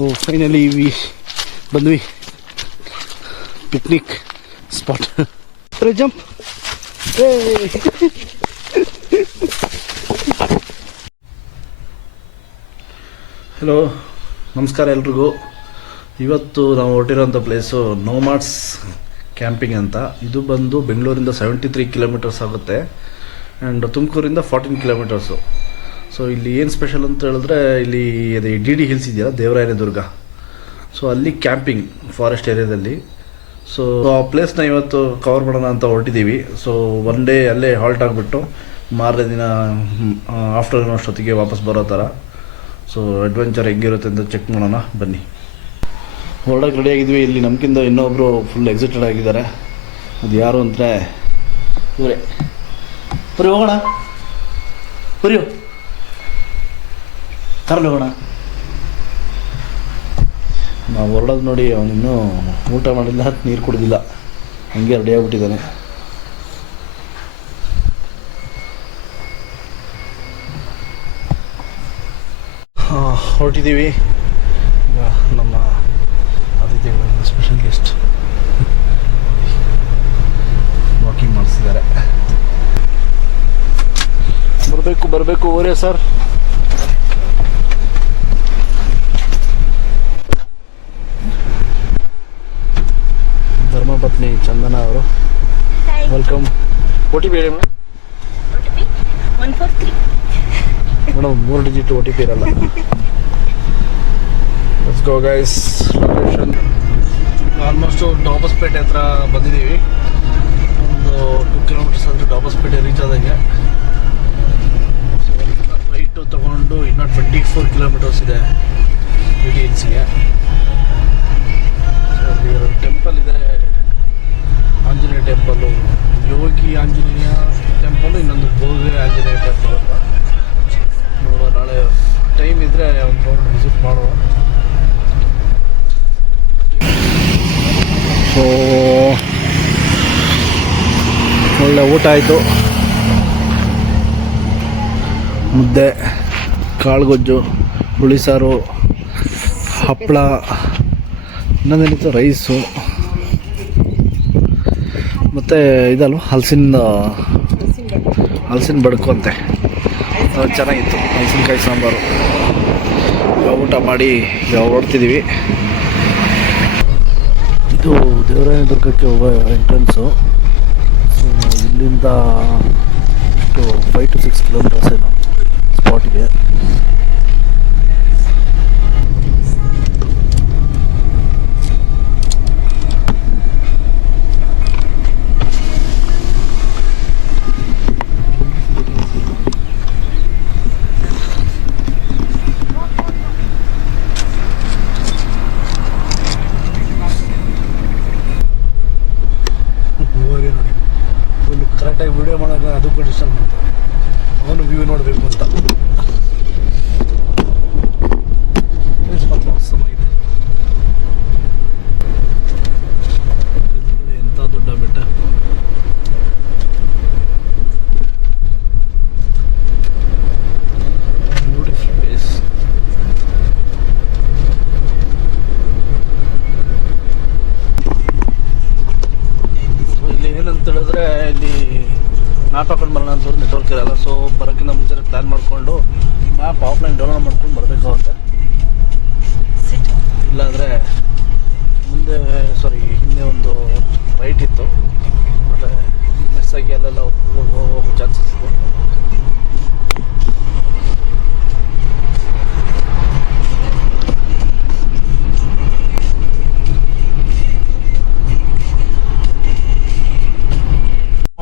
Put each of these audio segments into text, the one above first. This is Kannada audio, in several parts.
ಓ ಫೈನಲಿ ಬಂದ್ವಿ ಪಿಕ್ನಿಕ್ ಸ್ಪಾಟ್. ಜಂಪ್. ಹಲೋ, ನಮಸ್ಕಾರ ಎಲ್ರಿಗೂ. ಇವತ್ತು ನಾವು ಹೊರಟಿರೋಂಥ ಪ್ಲೇಸು ನೋಮಾಡ್ಸ್ ಕ್ಯಾಂಪಿಂಗ್ ಅಂತ. ಇದು ಬಂದು ಬೆಂಗಳೂರಿಂದ 73 ಕಿಲೋಮೀಟರ್ಸ್ ಆಗುತ್ತೆ ಆ್ಯಂಡ್ ತುಮಕೂರಿಂದ 14 ಕಿಲೋಮೀಟರ್ಸು. ಸೊ ಇಲ್ಲಿ ಏನು ಸ್ಪೆಷಲ್ ಅಂತ ಹೇಳಿದ್ರೆ, ಇಲ್ಲಿ ಅದೇ ಡಿ ಹಿಲ್ಸ್ ಇದೆಯಲ್ಲ, ದೇವರಾಯನದುರ್ಗ. ಸೊ ಅಲ್ಲಿ ಕ್ಯಾಂಪಿಂಗ್ ಫಾರೆಸ್ಟ್ ಏರಿಯಾದಲ್ಲಿ. ಸೊ ಆ ಪ್ಲೇಸ್ನ ಇವತ್ತು ಕವರ್ ಮಾಡೋಣ ಅಂತ ಹೊರಟಿದ್ದೀವಿ. ಸೊ ಒನ್ ಡೇ ಅಲ್ಲೇ ಹಾಲ್ಟ್ ಆಗಿಬಿಟ್ಟು ಮಾರನೇ ದಿನ ಆಫ್ಟರ್ನೂನ್ ಅಷ್ಟೊತ್ತಿಗೆ ವಾಪಸ್ ಬರೋ ಥರ. ಸೊ ಅಡ್ವೆಂಚರ್ ಹೆಂಗಿರುತ್ತೆ ಅಂತ ಚೆಕ್ ಮಾಡೋಣ ಬನ್ನಿ. ಹೊರಡಕ್ಕೆ ರೆಡಿ ಆಗಿದ್ವಿ. ಇಲ್ಲಿ ನಮಗಿಂತ ಇನ್ನೊಬ್ಬರು ಫುಲ್ ಎಕ್ಸೈಟೆಡ್ ಆಗಿದ್ದಾರೆ. ಅದು ಯಾರು ಅಂದರೆ ಇವರೇ. ಪುರಿ ಹೋಗೋಣ, ಪುರಿಯೋ ಕರಲಿ ಹೋಗೋಣ. ನಾವು ಹೊರಡೋದು ನೋಡಿ ಅವನಿನ್ನೂ ಊಟ ಮಾಡಿಲ್ಲ, ನೀರು ಕುಡಿದಿಲ್ಲ, ಹಂಗೆ ರೆಡಿ ಆಗಿಬಿಟ್ಟಿದ್ದಾನೆ. ಹೊರಟಿದ್ದೀವಿ. ಈಗ ನಮ್ಮ ಅತಿಥಿಗಳು ಸ್ಪೆಷಲ್ ಗೆಸ್ಟ್ ವಾಕಿಂಗ್ ಮಾಡಿಸಿದ್ದಾರೆ. ಬರಬೇಕು ಓರೇ ಸರ್. ಧರ್ಮಪತ್ನಿ ಚಂದನ ಅವರು, ವೆಲ್ಕಮ್. OTP ಹೇಳಿ ಮೇಡಮ್. ಮೇಡಮ್ 3 ಡಿಜಿಟ್ OTP ಇರಲ್ಲ. Let's go guys. Location almost Dobbaspet ಹತ್ರ ಬಂದಿದ್ದೀವಿ. ಒಂದು 2 ಕಿಲೋಮೀಟರ್ಸ್ ಅಂದರೆ ಡಾಬಸ್ಪೇಟೆ ರೀಚ್ ಆದಂಗೆ. ರೈಟು ತೊಗೊಂಡು ಇನ್ನೂ 24 ಕಿಲೋಮೀಟರ್ಸ್ ಇದೆ ಡಿ ಹಿಲ್ಸ್ಗೆ. ಸೊ ಅಲ್ಲಿ ಒಂದು ಟೆಂಪಲ್ ಇದೆ, ಆಂಜನೇಯ ಟೆಂಪಲ್ಲು, ಯೋಗಿ ಆಂಜನೇಯ ಟೆಂಪಲ್ಲು, ಇನ್ನೊಂದು ಭೋಗ ಆಂಜನೇಯ ಟೆಂಪಲ್ ಅಂತ. ನೋಡುವ, ನಾಳೆ ಟೈಮ್ ಇದ್ದರೆ ಒಂದು ರೌಂಡ್ ವಿಸಿಟ್ ಮಾಡುವ. ಸೊ ಒಳ್ಳೆ ಊಟ ಆಯಿತು. ಮುದ್ದೆ, ಕಾಳುಗೊಜ್ಜು, ಹುಳಿ ಸಾರು, ಹಪ್ಪಳ, ಇನ್ನೊಂದೇನಿತ್ತು ರೈಸು, ಮತ್ತು ಇದಲ್ವ ಹಲಸಿನ ಬಡ್ಕು ಅಂತೆ, ಅದು ಚೆನ್ನಾಗಿತ್ತು. ಮೆಣಸಿನ್ಕಾಯಿ ಸಾಂಬಾರು. ಇವಾಗ ಊಟ ಮಾಡಿ ಇವಾಗ ಹೊರಡ್ತಿದ್ದೀವಿ. ಇದು ದೇವರಾಯನದುರ್ಗಕ್ಕೆ ಹೋಗೋ ಎಂಟ್ರೆನ್ಸು. ಸೊ ಇಲ್ಲಿಂದ 5 to 6 ಕಿಲೋಮೀಟರ್ಸ್ ಏನೋ ಸ್ಪಾಟಿಗೆ. ಫುಲ್ ಕರೆಕ್ಟಾಗಿ ವಿಡಿಯೋ ಮಾಡೋಕೆ ಅದಕ್ಕೂ ಡಿಸ್ಟರ್ಬ್ ಮಾಡ್ತಾರೆ. ಅವನು ವ್ಯೂ ನೋಡಬೇಕು ಅಂತ. ಸಮಯಇದೆ ಎಂಥ ದೊಡ್ಡ ಬೆಟ್ಟ. Beautiful place. ಇಲ್ಲಿ ಏನಂತ ಹೇಳಿದ್ರೆ, ಇಲ್ಲಿ ಮ್ಯಾಪ್ ಹಾಕೊಂಡು ಬರೋಣ ಅಂತಂದ್ರೆ ನೆಟ್ವರ್ಕ್ ಇರಲ್ಲ. ಸೊ ಬರೋಕ್ಕಿಂತ ಮುಂಚೆ ಪ್ಲ್ಯಾನ್ ಮಾಡಿಕೊಂಡು ಮ್ಯಾಪ್ ಆಫ್ಲೈನ್ ಡೌನ್ಲೋಡ್ ಮಾಡ್ಕೊಂಡು ಬರಬೇಕಾಗುತ್ತೆ. ಇಲ್ಲಾಂದರೆ ಹಿಂದೆ ಒಂದು ರೈಟ್ ಇತ್ತು, ಮತ್ತು ಮಿಸ್ಸಾಗಿ ಅಲ್ಲೆಲ್ಲ ಹೋಗೋ ಚಾನ್ಸಸ್ ಇದೆ.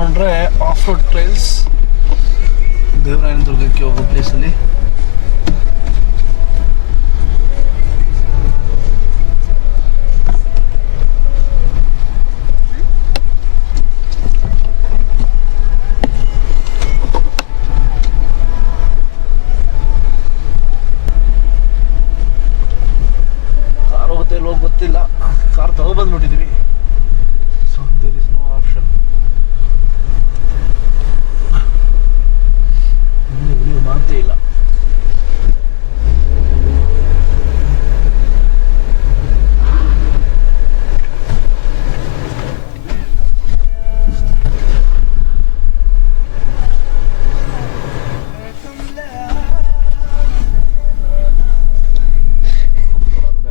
ಅಂದರೆ ಆಫ್ ರೋಡ್ ಟ್ರೈಲ್ಸ್ ದೇವರಾಯನದುರ್ಗಕ್ಕೆ ಹೋಗೋ ಪ್ಲೇಸಲ್ಲಿ. ಕಾರ್ ಹೋಗುತ್ತೆ ಇಲ್ಲೋ ಗೊತ್ತಿಲ್ಲ. ಕಾರ್ ತಗೊಬಂದ್ಬಿಟ್ಟಿದ್ದೀವಿ. So there is no option. ಮಾತೇ ಇಲ್ಲ.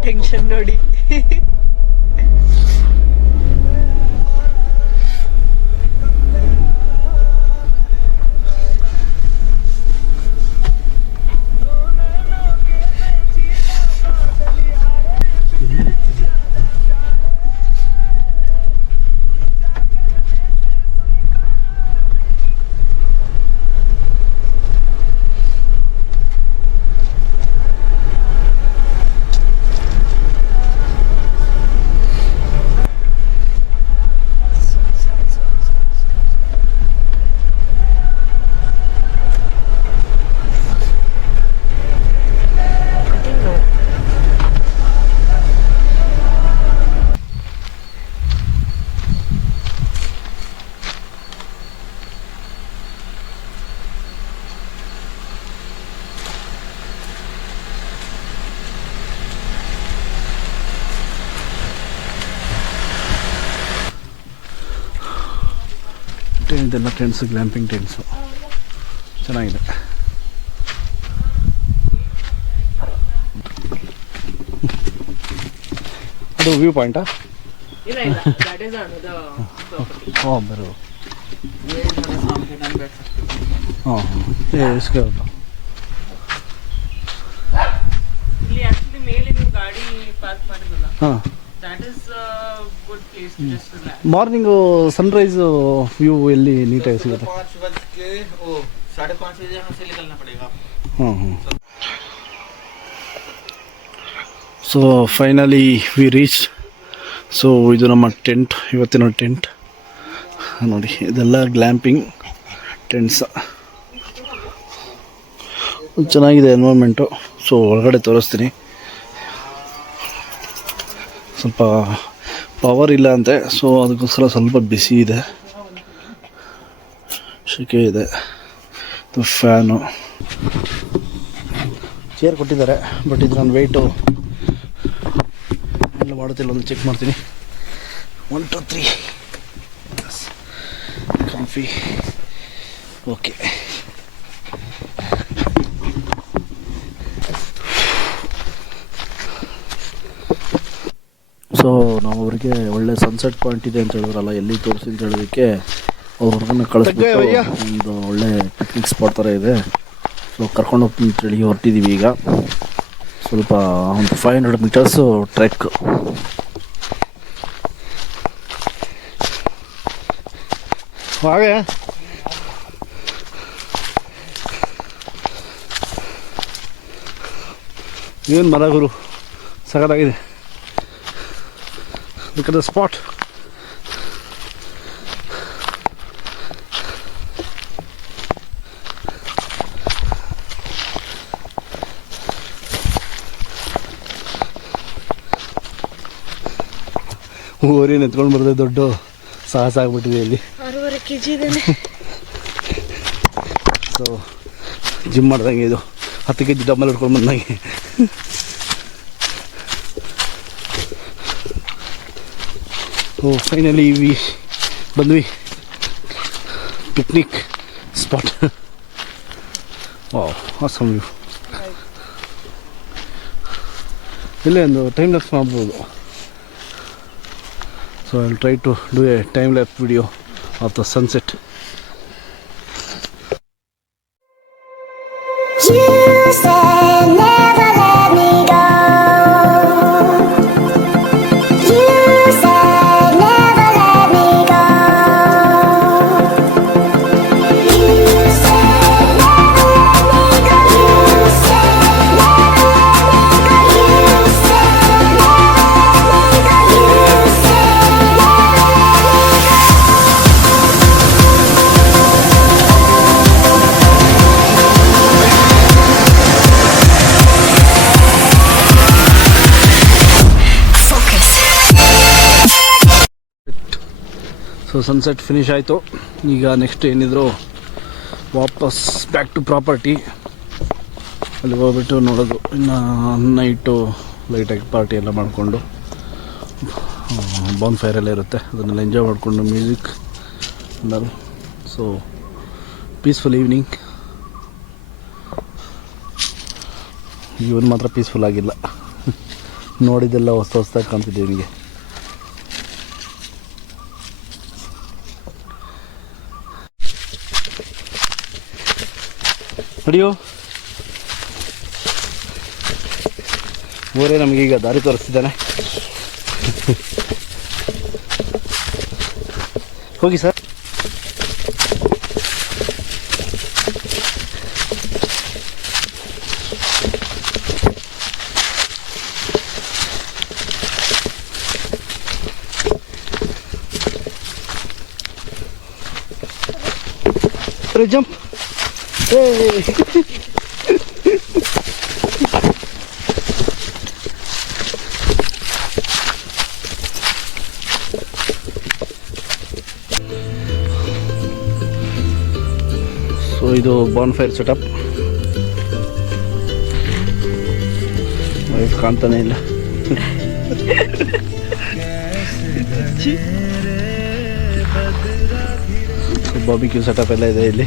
ಟೆನ್ಷನ್ ನೋಡಿ. ಇದೆಲ್ಲ ಟೆಂಟ್ಸು, ಗ್ಲ್ಯಾಂಪಿಂಗ್ ಟೆಂಟ್ಸು ಚೆನ್ನಾಗಿದೆ. ಅದು ವ್ಯೂ ಪಾಯಿಂಟಾ? ಹಾಂ ಬರೋ ಹಾಂ इसके ಇಲ್ಲಿ ಆಕ್ಚುಲಿ ಮೇಲೆ ನೀವು ಗಾಡಿ ಪಾರ್ಕ್ ಮಾಡಿರಲ್ಲ, ಹಾಂ that is a good place to just relax. Morning Sunrise view ಎಲ್ಲಿ ನೀಟಾಗಿ ಸಿಗುತ್ತೆ? 5:30 बजे यहाँ से निकलना पड़ेगा. ಹಾಂ ಹಾಂ. So finally we reach. So ಇದು ನಮ್ಮ ಟೆಂಟ್, ಇವತ್ತಿನ ಟೆಂಟ್ ನೋಡಿ. ಇದೆಲ್ಲ ಗ್ಲ್ಯಾಂಪಿಂಗ್ ಟೆಂಟ್ಸ್, ಚೆನ್ನಾಗಿದೆ ಎನ್ವೈರ್ಮೆಂಟು. ಸೊ ಒಳಗಡೆ ತೋರಿಸ್ತೀನಿ. ಸ್ವಲ್ಪ ಪವರ್ ಇಲ್ಲ ಅಂತೆ, ಸೊ ಅದಕ್ಕೋಸ್ಕರ ಸ್ವಲ್ಪ ಬಿಸಿ ಇದೆ, ಶೆಕೆ ಇದೆ. ಇದು ಫ್ಯಾನು, ಚೇರ್ ಕೊಟ್ಟಿದ್ದಾರೆ, ಬಟ್ ಇದು ನನ್ನ ವೆಯ್ಟು ಎಲ್ಲ ಮಾಡುತ್ತಿಲ್ಲ. ಒಂದು ಚೆಕ್ ಮಾಡ್ತೀನಿ. 1 2 3 ಕಾಫಿ ಓಕೆ. ಸೊ ನಾವು ಅವರಿಗೆ ಒಳ್ಳೆ ಸನ್ಸೆಟ್ ಪಾಯಿಂಟ್ ಇದೆ ಅಂತ ಹೇಳಿದ್ರಲ್ಲ, ಎಲ್ಲಿ ತೋರಿಸಿ ಅಂತ ಹೇಳೋದಕ್ಕೆ ಅವ್ರ ಹುಡುಗನ ಕಳಿಸ್ಬಿಟ್ಟು ಒಂದು ಒಳ್ಳೆ ಪಿಕ್ನಿಕ್ ಸ್ಪಾಟ್ ಥರ ಇದೆ. ಸೊ ಕರ್ಕೊಂಡು ಹೋಗ್ತೀನಿ ಅಂತೇಳಿ ಹೊರಟಿದ್ದೀವಿ. ಈಗ ಸ್ವಲ್ಪ ಒಂದು 500 ಮೀಟರ್ಸು ಟ್ರೆಕ್. ಹಾಗೆ ಏನು ಮರ ಗುರು, ಸಖತ್ತಾಗಿದೆ. Look at the spot. ಊರಿನ ಎತ್ಕೊಂಡು ಬರ್ತದೆ, ದೊಡ್ಡ ಸಾಹಸ ಆಗ್ಬಿಟ್ಟಿದೆ ಇಲ್ಲಿ. 6.5 kg ಇದೇನೆ. ಸೊ ಜಿಮ್ ಮಾಡ್ದಂಗೆ ಇದು, 10 kg ಡಮ್ಮಲ್ಲಿ ಹಿಡ್ಕೊಂಡು ಬಂದಂಗೆ. ಓ ಫೈನಲಿ ಬಂದ್ವಿ picnic spot. Wow awesome view. ಇಲ್ಲೇ ಒಂದು ಟೈಮ್ ಲ್ಯಾಪ್ಸ್ ಮಾಡ್ಬೋದು. So I will try to do a time lapse video of the sunset. So sunset finish ಆಯಿತು. ಈಗ ನೆಕ್ಸ್ಟ್ ಏನಿದ್ರು ವಾಪಸ್ ಬ್ಯಾಕ್ ಟು ಪ್ರಾಪರ್ಟಿ. ಅಲ್ಲಿ ಹೋಗ್ಬಿಟ್ಟು ನೋಡೋದು. ಇನ್ನು ನೈಟು ಲೈಟಾಗಿ ಪಾರ್ಟಿ ಎಲ್ಲ ಮಾಡಿಕೊಂಡು, ಬಾನ್ ಫೈರ್ ಎಲ್ಲ ಇರುತ್ತೆ, ಅದನ್ನೆಲ್ಲ ಎಂಜಾಯ್ ಮಾಡಿಕೊಂಡು ಮ್ಯೂಸಿಕ್ ಎಲ್ಲರೂ. So peaceful evening. ಇವನ್ ಮಾತ್ರ ಪೀಸ್ಫುಲ್ ಆಗಿಲ್ಲ, ನೋಡಿದ್ದೆಲ್ಲ ಹೊಸ್ದಾಗಿ ಕಾಣ್ತಿದೆ ನಿಮಗೆ. ನಡಿಯೋ ಊರೇ ನಮಗೀಗ ದಾರಿ ತೋರಿಸ್ತಿದ್ದಾನೆ. ಹೋಗಿ ಸರ್. ಜಂಪ್. ಸೊ ಇದು ಬಾನ್ಫೈರ್ ಸೆಟಪ್. ಕಾಣ್ತಾನೆ ಇಲ್ಲ. ಬಾರ್ಬಿಕ್ಯೂ ಸೆಟಪ್ ಎಲ್ಲ ಇದೆ ಇಲ್ಲಿ.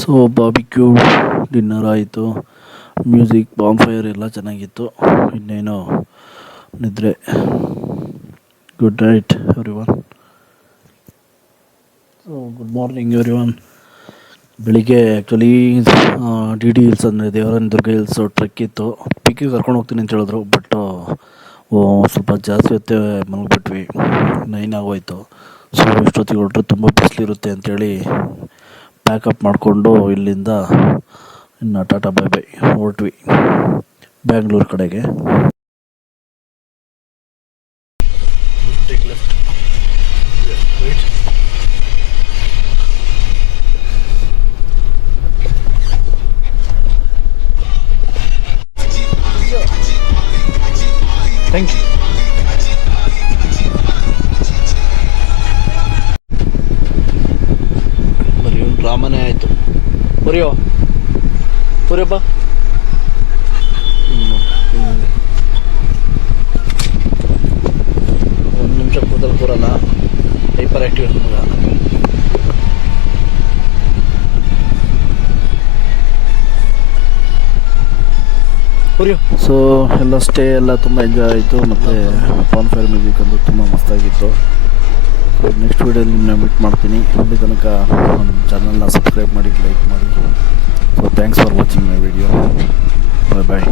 ಸೊ ಬಾರ್ಬಿಕ್ಯೂ ಡಿನ್ನರ್ ಆಯಿತು, ಮ್ಯೂಸಿಕ್, ಬಾನ್ಫೈರ್ ಎಲ್ಲ ಚೆನ್ನಾಗಿತ್ತು. ಇನ್ನೇನು ನಿದ್ರೆ. Good night everyone. So good morning everyone. ಬೆಳಿಗ್ಗೆ ಆ್ಯಕ್ಚುಲಿ ಡಿ ಡಿ ಹಿಲ್ಸ್ ಅಂದರೆ ದೇವರಾಯನ ದುರ್ಗ ಹಿಲ್ಸು ಟ್ರೆಕ್ ಇತ್ತು. ಪಿಕ್ಕಿಗೆ ಕರ್ಕೊಂಡು ಹೋಗ್ತೀನಿ ಅಂತ ಹೇಳಿದ್ರು. ಬಟ್ ಸ್ವಲ್ಪ ಜಾಸ್ತಿ ಹೊತ್ತೆ ಮಲಗಿಬಿಟ್ವಿ, 9 ಆಗೋಯ್ತು. ಸೊ ಇಷ್ಟೊತ್ತಿಗೆ ಹೊರಟ್ರೆ ತುಂಬ ಬಿಸಿಲಿರುತ್ತೆ ಅಂಥೇಳಿ ಪ್ಯಾಕಪ್ ಮಾಡಿಕೊಂಡು ಇಲ್ಲಿಂದ ಇನ್ನು ಟಾಟಾ ಬೈ ಬೈ ಹೊರಟ್ವಿ ಬ್ಯಾಂಗ್ಳೂರು ಕಡೆಗೆ. Thank you. ಬರೀ ಒಂದು ಡ್ರಾಮಾನೇ ಆಯಿತು. ಬರೆಯಪ್ಪ. ಒಂದು ನಿಮಿಷ ಕೂದಲು ಕೂರಲ್ಲ, ಹೈಪರ್ ಆ್ಯಕ್ಟಿವ್ ಮಗ. ಸೊ ಎಲ್ಲ ಸ್ಟೇ ಎಲ್ಲ ತುಂಬ ಎಂಜಾಯ್ ಆಯಿತು. ಮತ್ತು ಬಾನ್ಫೈರ್ ಮ್ಯೂಸಿಕ್ ಅಂತೂ ತುಂಬ ಮಸ್ತಾಗಿತ್ತು. ಸೊ ನೆಕ್ಸ್ಟ್ ವೀಡಿಯೋಲಿ ನಿಮ್ಮನ್ನ ಮೀಟ್ ಮಾಡ್ತೀನಿ. ಅಲ್ಲಿ ತನಕ ನಮ್ಮ ಚಾನಲ್ನ ಸಬ್ಸ್ಕ್ರೈಬ್ ಮಾಡಿ, ಲೈಕ್ ಮಾಡಿ. So thanks for watching my video. Bye bye.